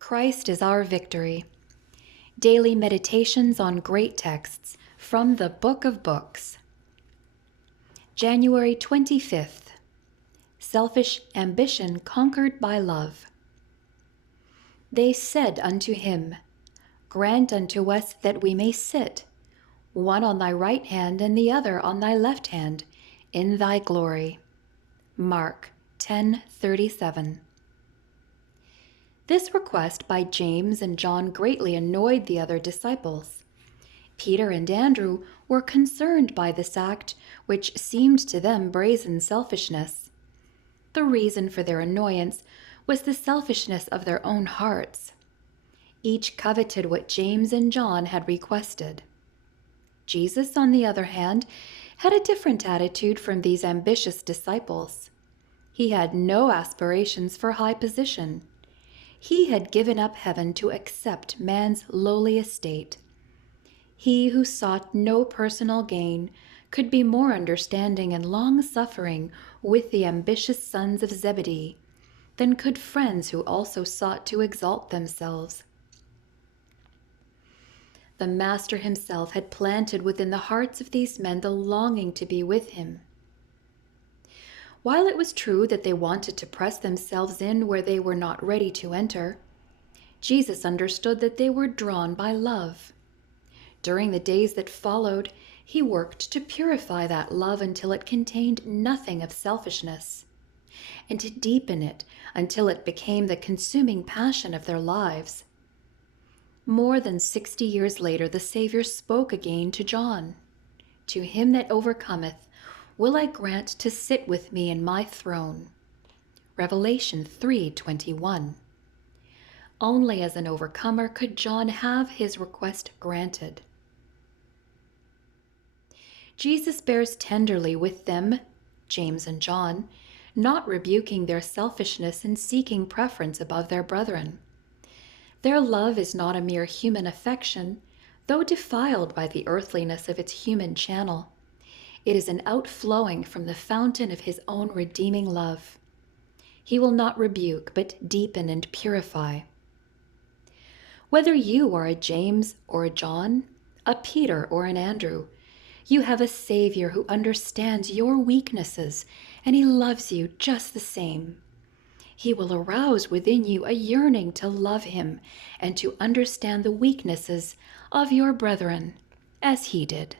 Christ is our victory. Daily meditations on great texts from the Book of Books. January 25th. Selfish ambition conquered by love. They said unto him, Grant unto us that we may sit, one on thy right hand and the other on thy left hand, in thy glory. Mark 10:37. This request by James and John greatly annoyed the other disciples. Peter and Andrew were concerned by this act, which seemed to them brazen selfishness. The reason for their annoyance was the selfishness of their own hearts. Each coveted what James and John had requested. Jesus, on the other hand, had a different attitude from these ambitious disciples. He had no aspirations for high position. He had given up heaven to accept man's lowly estate. He who sought no personal gain could be more understanding and long-suffering with the ambitious sons of Zebedee than could friends who also sought to exalt themselves. The Master himself had planted within the hearts of these men the longing to be with him. While it was true that they wanted to press themselves in where they were not ready to enter, Jesus understood that they were drawn by love. During the days that followed, he worked to purify that love until it contained nothing of selfishness, and to deepen it until it became the consuming passion of their lives. More than 60 years later, the Savior spoke again to John. To him that overcometh, will I grant to sit with me in my throne. Revelation 3:21. Only as an overcomer could John have his request granted. Jesus bears tenderly with them, James and John, not rebuking their selfishness and seeking preference above their brethren. Their love is not a mere human affection, though defiled by the earthliness of its human channel. It is an outflowing from the fountain of his own redeeming love. He will not rebuke, but deepen and purify. Whether you are a James or a John, a Peter or an Andrew, you have a Savior who understands your weaknesses, and he loves you just the same. He will arouse within you a yearning to love him and to understand the weaknesses of your brethren, as he did.